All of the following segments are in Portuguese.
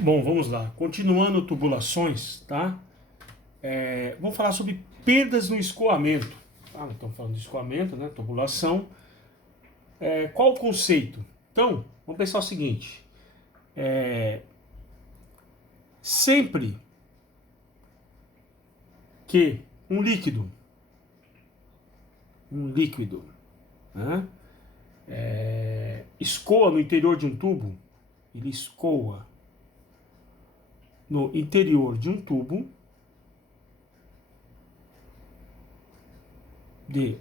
Bom, vamos lá. Continuando tubulações, tá? Vamos falar sobre perdas no escoamento. Nós estamos falando de escoamento, né? Tubulação. Qual o conceito? Então, vamos pensar o seguinte. Sempre que um líquido, né, escoa no interior de um tubo, ele escoa no interior de um tubo de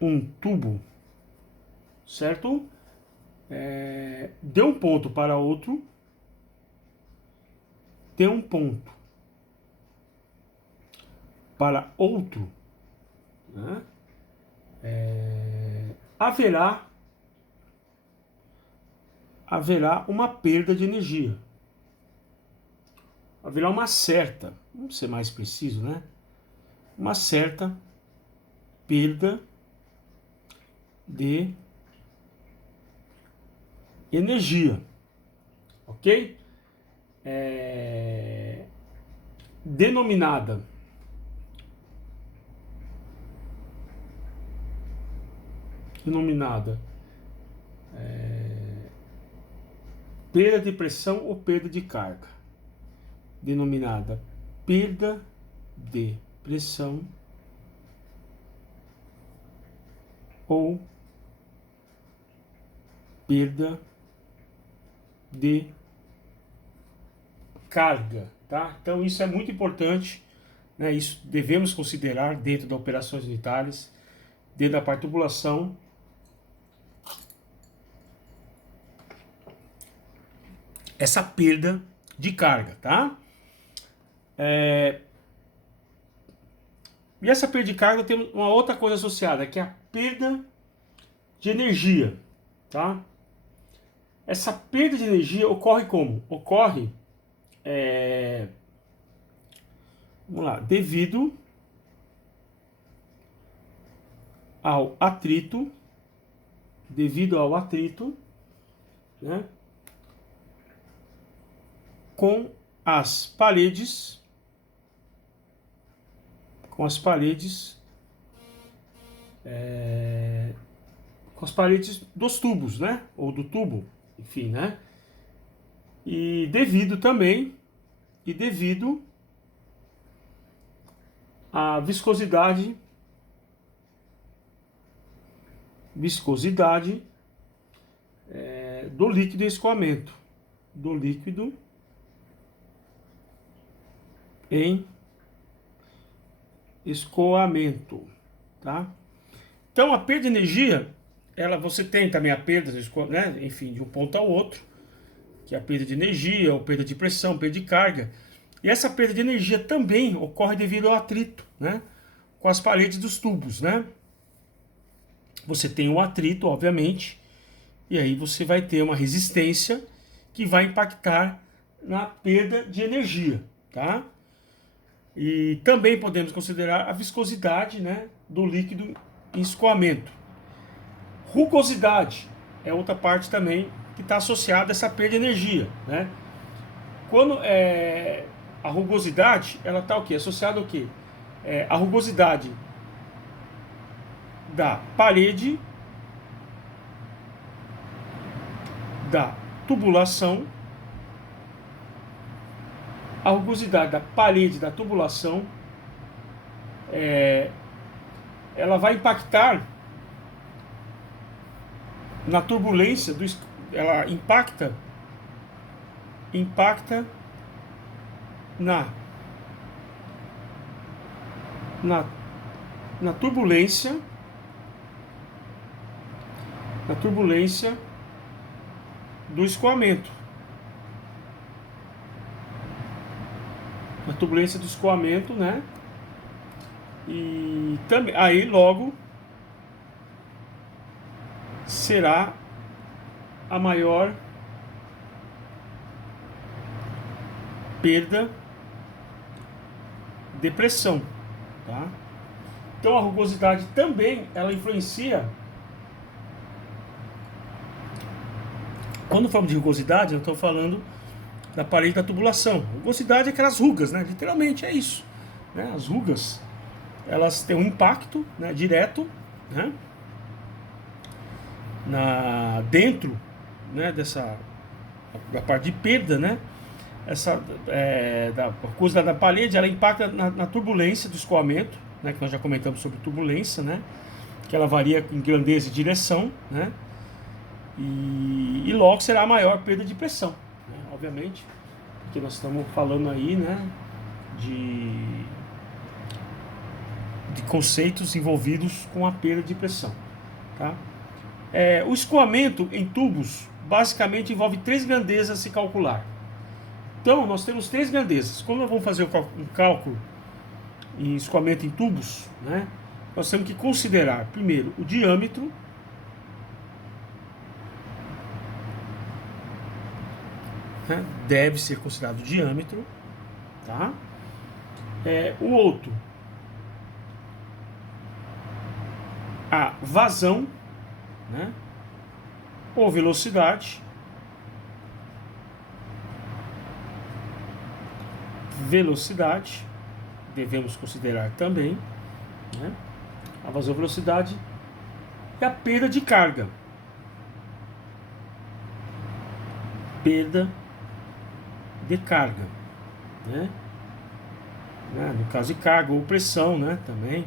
um tubo, certo? De um ponto para outro, de um ponto para outro, né, haverá uma perda de energia. Haverá uma certa, vamos ser mais preciso, né? Uma certa perda de energia, ok? Denominada perda de pressão ou perda de carga. Denominada perda de pressão ou perda de carga, tá? Então isso é muito importante, né? Isso devemos considerar dentro das operações unitárias, dentro da parte de tubulação. Essa perda de carga, tá? E essa perda de carga tem uma outra coisa associada, que é a perda de energia, tá? Essa perda de energia ocorre como? Ocorre, vamos lá, devido ao atrito, né, com as paredes, com as paredes dos tubos, né, ou do tubo, enfim, né, e devido à viscosidade do líquido em escoamento, tá? Então a perda de energia, você tem também a perda, né, enfim, de um ponto ao outro, que é a perda de energia, ou perda de pressão, perda de carga. E essa perda de energia também ocorre devido ao atrito, né, com as paredes dos tubos, né? Você tem o atrito, obviamente, e aí você vai ter uma resistência que vai impactar na perda de energia, tá? E também podemos considerar a viscosidade, né, do líquido em escoamento. Rugosidade é outra parte também que está associada a essa perda de energia, né? Quando a rugosidade, ela está o quê? Associada ao quê? A rugosidade da parede da tubulação, a rugosidade da parede da tubulação, ela vai impactar na turbulência ela impacta na turbulência do escoamento. A turbulência do escoamento, né? E também aí logo será a maior perda de pressão, tá? Então a rugosidade também ela influencia. Quando falamos de rugosidade, eu estou falando da parede da tubulação. Rugosidade é aquelas rugas, né? Literalmente é isso, né? As rugas, elas têm um impacto, né, direto, né, dentro, né, da parte de perda, né? Da coisa da parede, ela impacta na turbulência do escoamento, né, que nós já comentamos sobre turbulência, né, que ela varia em grandeza e direção, né, e logo será a maior perda de pressão, né, obviamente, porque nós estamos falando aí, né, de conceitos envolvidos com a perda de pressão, tá? O escoamento em tubos basicamente envolve 3 grandezas a se calcular. Então, nós temos 3 grandezas. Quando nós vamos fazer um cálculo em escoamento em tubos, né, nós temos que considerar, primeiro, o diâmetro, né, deve ser considerado o diâmetro, tá? O outro, a vazão, né, ou velocidade. Velocidade, devemos considerar também, né, a vazão, velocidade e a perda de carga. Perda de carga, né? No caso de carga ou pressão, né, também,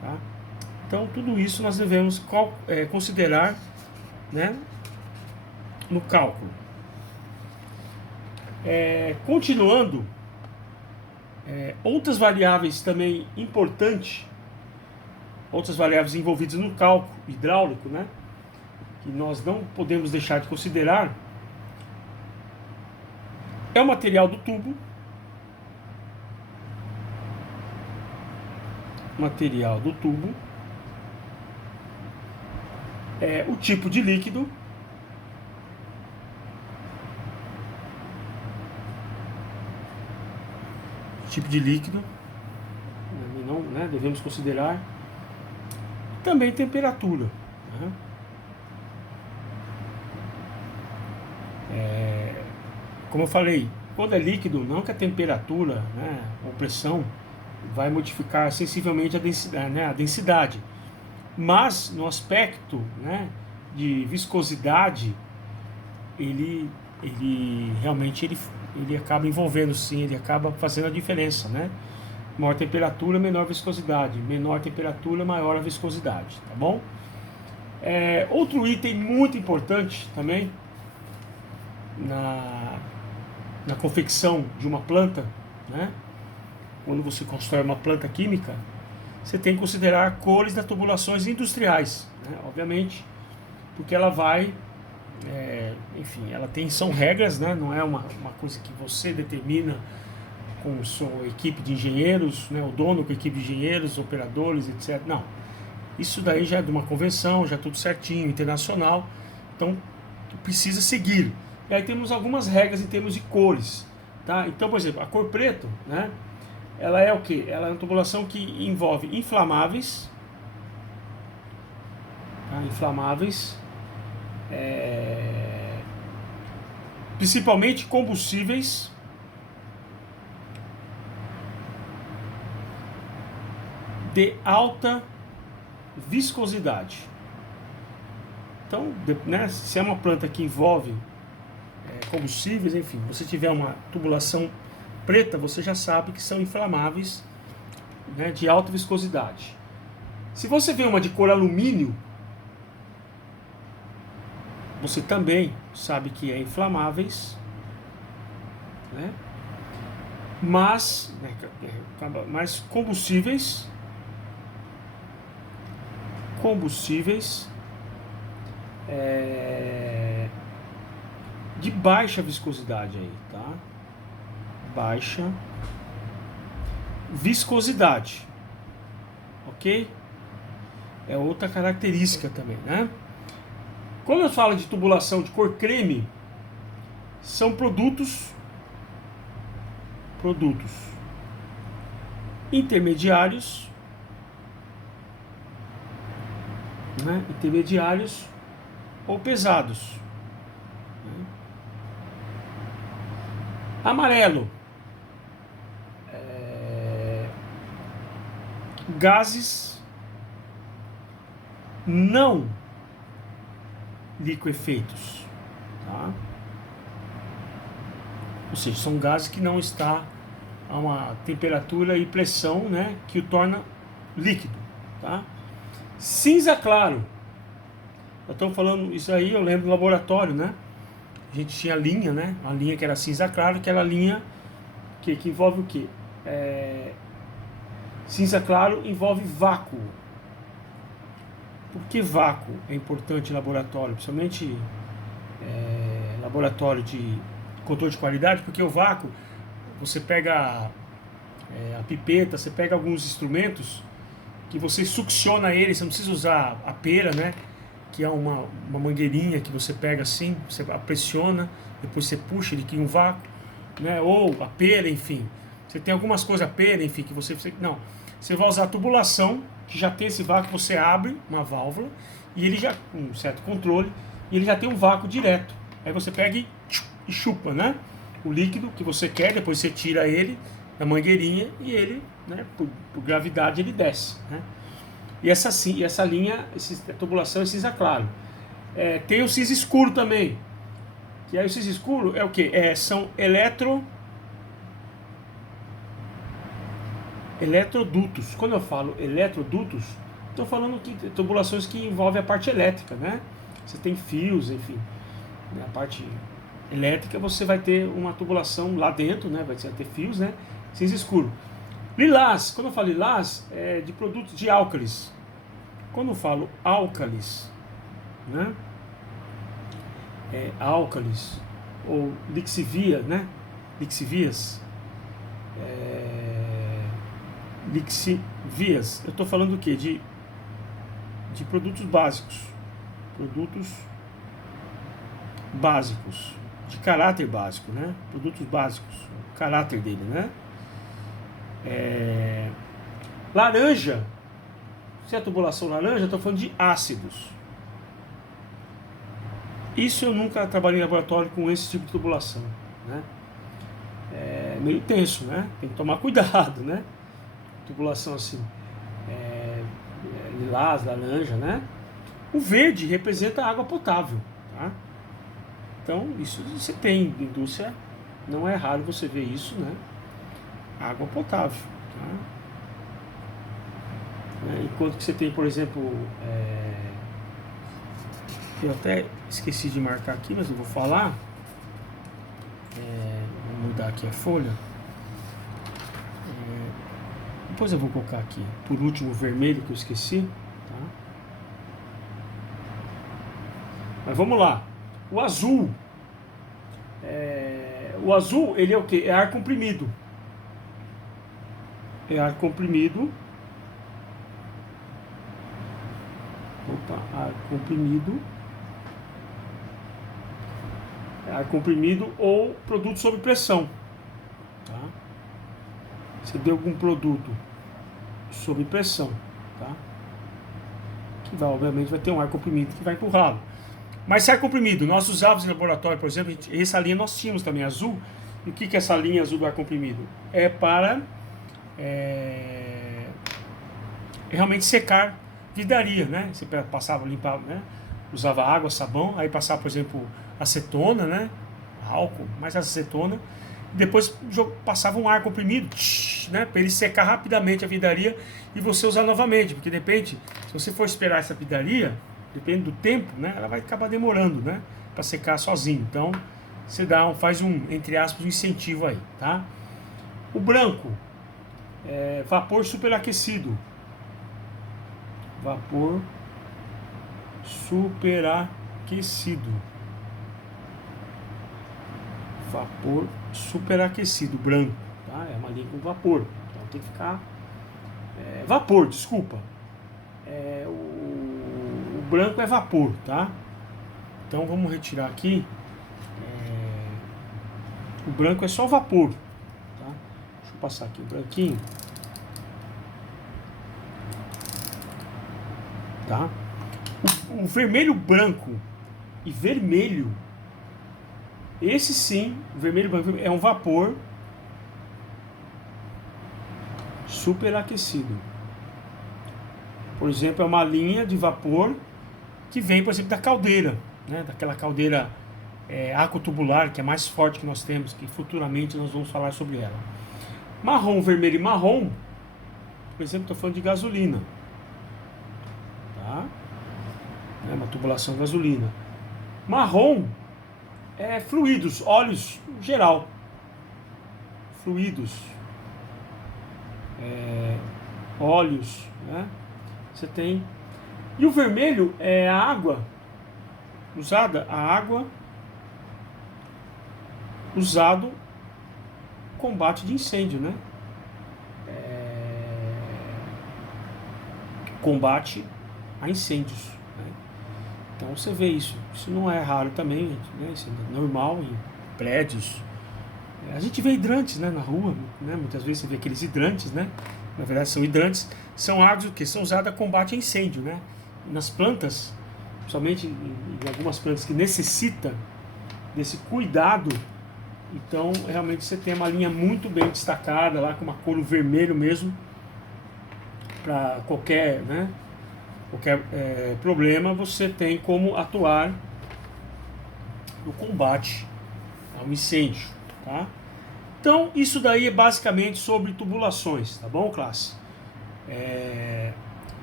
tá? Então tudo isso nós devemos considerar, né, no cálculo. Continuando, outras variáveis também importantes, outras variáveis envolvidas no cálculo hidráulico, né, que nós não podemos deixar de considerar, é o material do tubo, o tipo de líquido, não, né, devemos considerar também temperatura, né? Como eu falei, quando é líquido, não que a temperatura, né, ou pressão vai modificar sensivelmente a densidade, mas no aspecto, né, de viscosidade, ele realmente ele acaba envolvendo, sim, ele acaba fazendo a diferença, né? Maior temperatura, menor viscosidade, menor temperatura, maior a viscosidade, tá bom? Outro item muito importante também na confecção de uma planta, né? Quando você constrói uma planta química, você tem que considerar cores das tubulações industriais, né? Obviamente, porque ela vai, enfim, são regras, né? Não é uma coisa que você determina com sua equipe de engenheiros, né? O dono com a equipe de engenheiros, operadores, etc. Não, isso daí já é de uma convenção, já é tudo certinho, internacional, então precisa seguir. E aí temos algumas regras em termos de cores, tá? Então, por exemplo, a cor preto, né, ela é o quê? Ela é uma tubulação que envolve inflamáveis, tá? Principalmente combustíveis, de alta viscosidade. Então, né, se é uma planta que envolve combustíveis, enfim, você tiver uma tubulação preta, você já sabe que são inflamáveis, né, de alta viscosidade. Se você vê uma de cor alumínio, você também sabe que é inflamáveis, né, mas combustíveis de baixa viscosidade aí, tá? Baixa viscosidade, ok? É outra característica também, né? Quando eu falo de tubulação de cor creme, são produtos intermediários, né? Intermediários ou pesados, né? Amarelo, gases não liquefeitos, tá? Ou seja, são gases que não está a uma temperatura e pressão, né, que o torna líquido, tá? Cinza claro, eu estou falando isso aí, eu lembro do laboratório, né? A gente tinha linha, né? A linha que era cinza claro, que era a linha que envolve o quê? Cinza claro envolve vácuo. Por que vácuo é importante em laboratório? Principalmente laboratório de controle de qualidade, porque o vácuo, você pega a pipeta, você pega alguns instrumentos que você succiona ele, você não precisa usar a pera, né? Que é uma mangueirinha que você pega assim, você pressiona, depois você puxa, ele cria um vácuo, né? Ou a pera, enfim. Você tem algumas coisas, a pera, enfim, que você... Não, você vai usar a tubulação, que já tem esse vácuo, você abre uma válvula, e ele já, com um certo controle, e ele já tem um vácuo direto. Aí você pega e chupa, né? O líquido que você quer, depois você tira ele da mangueirinha, e ele, né, por gravidade, ele desce, né? E essa linha, a tubulação é cinza claro. Tem o cinza escuro também. Que aí o cinza escuro é o que? São eletrodutos. Quando eu falo eletrodutos, estou falando que tubulações que envolvem a parte elétrica, né? Você tem fios, enfim. A parte elétrica você vai ter uma tubulação lá dentro, né? Vai ter fios, né? Cinza escuro. Lilás, quando eu falo lilás, é de produtos de álcalis. Quando eu falo álcalis, né? Álcalis ou lixivia, né? Lixivias, lixivias. Eu estou falando do que? De produtos básicos, de caráter básico, né? Produtos básicos, o caráter dele, né? Laranja, se é tubulação laranja, eu estou falando de ácidos. Isso eu nunca trabalhei em laboratório com esse tipo de tubulação, né? É meio tenso, né? Tem que tomar cuidado, né? Tubulação assim, lilás, laranja, né? O verde representa água potável, tá? Então, isso você tem na indústria, não é raro você ver isso, né? Água potável, tá? Enquanto que você tem, por exemplo, eu até esqueci de marcar aqui, mas eu vou falar. Vou mudar aqui a folha. Depois eu vou colocar aqui, por último, o vermelho que eu esqueci. Tá? Mas vamos lá. O azul. O azul, ele é o que? É ar comprimido. É ar comprimido. Ar comprimido. Ar comprimido ou produto sob pressão. Tá? Você deu algum produto sob pressão, tá? Que vai, obviamente, vai ter um ar comprimido que vai empurrá-lo. Mas se ar comprimido, nós usávamos em laboratório, por exemplo, essa linha nós tínhamos também azul. E o que é essa linha azul do ar comprimido? É para realmente secar vidraria, né? Você passava, limpava, né? Usava água, sabão, aí passava, por exemplo, acetona, né? Álcool, mais acetona. Depois passava um ar comprimido, né? Para ele secar rapidamente a vidraria e você usar novamente, porque de repente, se você for esperar essa vidraria, depende do tempo, né? Ela vai acabar demorando, né? Para secar sozinho. Então, você faz entre aspas, um incentivo aí, tá? O branco, vapor superaquecido. Vapor superaquecido. Vapor superaquecido, branco, tá? É uma linha com vapor, então tem que ficar vapor, desculpa. O branco é vapor, tá? Então vamos retirar aqui. O branco é só vapor, tá? Deixa eu passar aqui o branquinho, tá? O vermelho, branco e vermelho Esse sim, o vermelho e branco, é um vapor superaquecido. Por exemplo, é uma linha de vapor que vem, por exemplo, da caldeira, né? Daquela caldeira aquotubular, que é mais forte que nós temos, que futuramente nós vamos falar sobre ela. Marrom, vermelho e marrom, por exemplo, estou falando de gasolina, tá? É uma tubulação de gasolina. Marrom é fluidos, óleos em geral, fluidos, óleos, né? Você tem. E o vermelho é a água usada, usado combate de incêndio, né? Combate a incêndios, né? Então você vê isso não é raro também, né? Isso é normal em prédios. A gente vê hidrantes, né, na rua, né? Muitas vezes você vê aqueles hidrantes, né? Na verdade são hidrantes, são águas que são usadas a combate a incêndio, né? E nas plantas, principalmente em algumas plantas que necessitam desse cuidado, então realmente você tem uma linha muito bem destacada lá com uma cor vermelho mesmo, para qualquer, né, qualquer problema você tem como atuar no combate ao incêndio, tá? Então isso daí é basicamente sobre tubulações, tá bom, classe?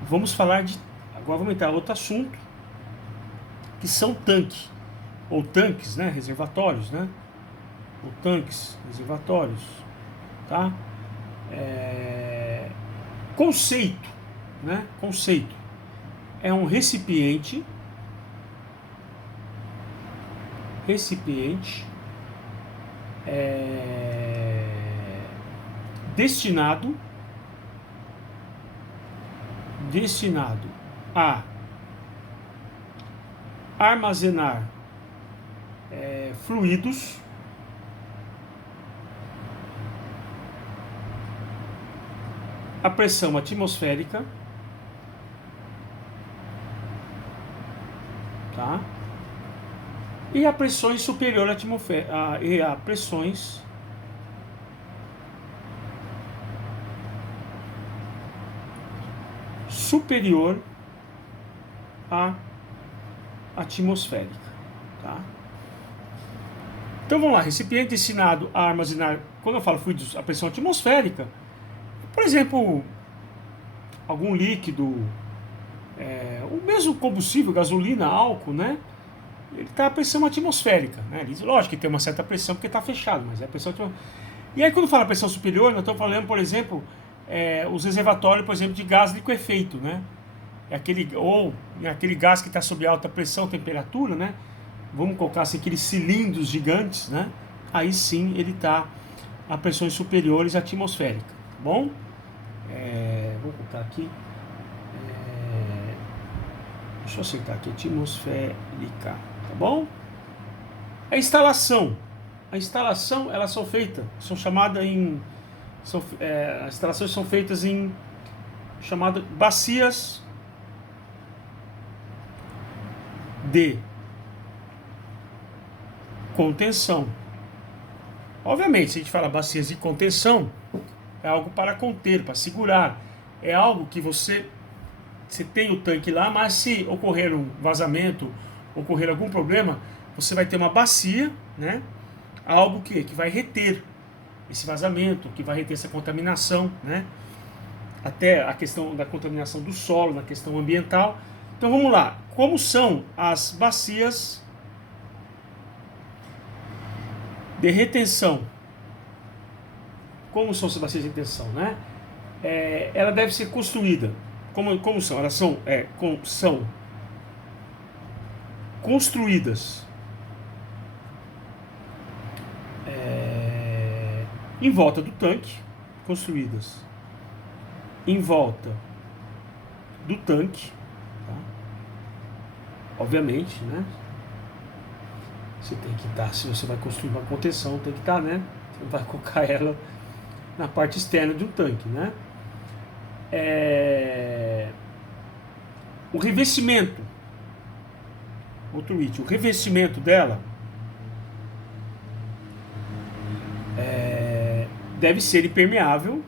Vamos falar de, agora vamos entrar em outro assunto, que são tanques, ou tanques, né, reservatórios, né, ou tanques, reservatórios, tá? Conceito, né, conceito, é um recipiente destinado a armazenar fluidos a pressão atmosférica, tá? E a pressões superior atmosférica e a pressões superior à atmosférica, tá? Então vamos lá, recipiente destinado a armazenar, quando eu falo fluidos a pressão atmosférica, por exemplo, algum líquido, o mesmo combustível, gasolina, álcool, né? Ele está a pressão atmosférica, né? Lógico que tem uma certa pressão porque está fechado, mas é a pressão atmosférica. E aí quando fala pressão superior, nós estamos falando, por exemplo, os reservatórios, por exemplo, de gás liquefeito, né? Aquele gás que está sob alta pressão, temperatura, né? Vamos colocar assim, aqueles cilindros gigantes, né? Aí sim ele está a pressões superiores atmosféricas, tá bom? Vou colocar aqui. Deixa eu aceitar aqui, atmosférica, tá bom? A instalação, elas são feitas, são chamadas em, as instalações são feitas em chamadas bacias de contenção. Obviamente, se a gente fala bacias de contenção, é algo para conter, para segurar, é algo que você tem o tanque lá, mas se ocorrer um vazamento, ocorrer algum problema, você vai ter uma bacia, né? Algo que vai reter esse vazamento, que vai reter essa contaminação, né? Até a questão da contaminação do solo, na questão ambiental. Então vamos lá, como são as bacias de retenção? Como são essas bacias de retenção, né? Ela deve ser construída. Como são? Elas são construídas em volta do tanque, construídas em volta do tanque, tá? Obviamente, né? Você tem que estar, se você vai construir uma contenção, tem que estar, né? Você não vai colocar ela na parte externa de um tanque, né? O revestimento, outro item, o revestimento dela deve ser impermeável,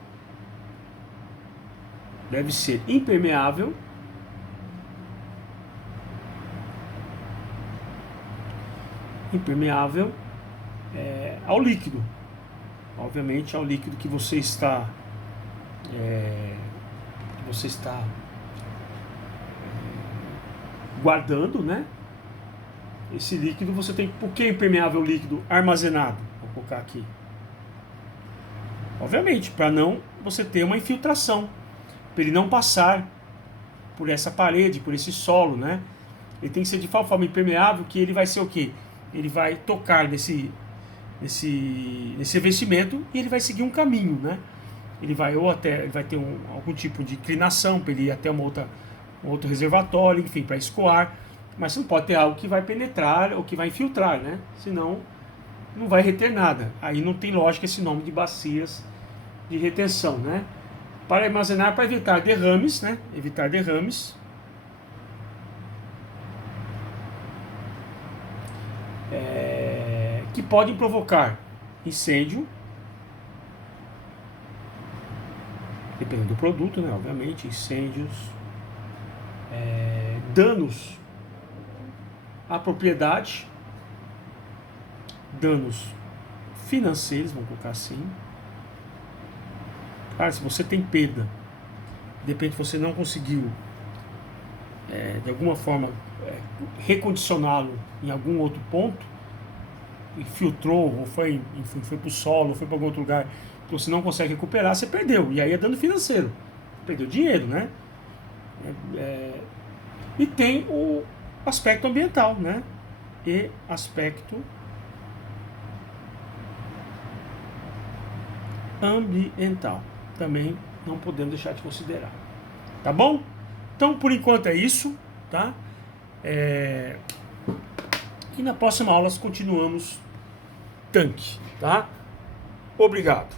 ao líquido, obviamente ao líquido que você está guardando, né? Esse líquido você tem. Por que impermeável líquido armazenado? Vou colocar aqui. Obviamente, para não você ter uma infiltração, para ele não passar por essa parede, por esse solo, né? Ele tem que ser de tal forma impermeável que ele vai ser o quê? Ele vai tocar nesse revestimento e ele vai seguir um caminho, né? Ele vai ter algum tipo de inclinação para ele ir até um outro reservatório, enfim, para escoar. Mas você não pode ter algo que vai penetrar ou que vai infiltrar, né? Senão não vai reter nada. Aí não tem lógica esse nome de bacias de retenção, né? Para armazenar, para evitar derrames, né? Evitar derrames. Que podem provocar incêndio, dependendo do produto, né? Obviamente, incêndios, danos à propriedade, danos financeiros, vamos colocar assim. Claro, se você tem perda, de repente você não conseguiu de alguma forma recondicioná-lo em algum outro ponto, e filtrou, ou foi para o solo, ou foi para algum outro lugar, que você não consegue recuperar, você perdeu. E aí é dano financeiro. Perdeu dinheiro, né? E tem o aspecto ambiental, né? E aspecto ambiental. Também não podemos deixar de considerar. Tá bom? Então, por enquanto é isso, tá? E na próxima aula continuamos tanque, tá? Obrigado.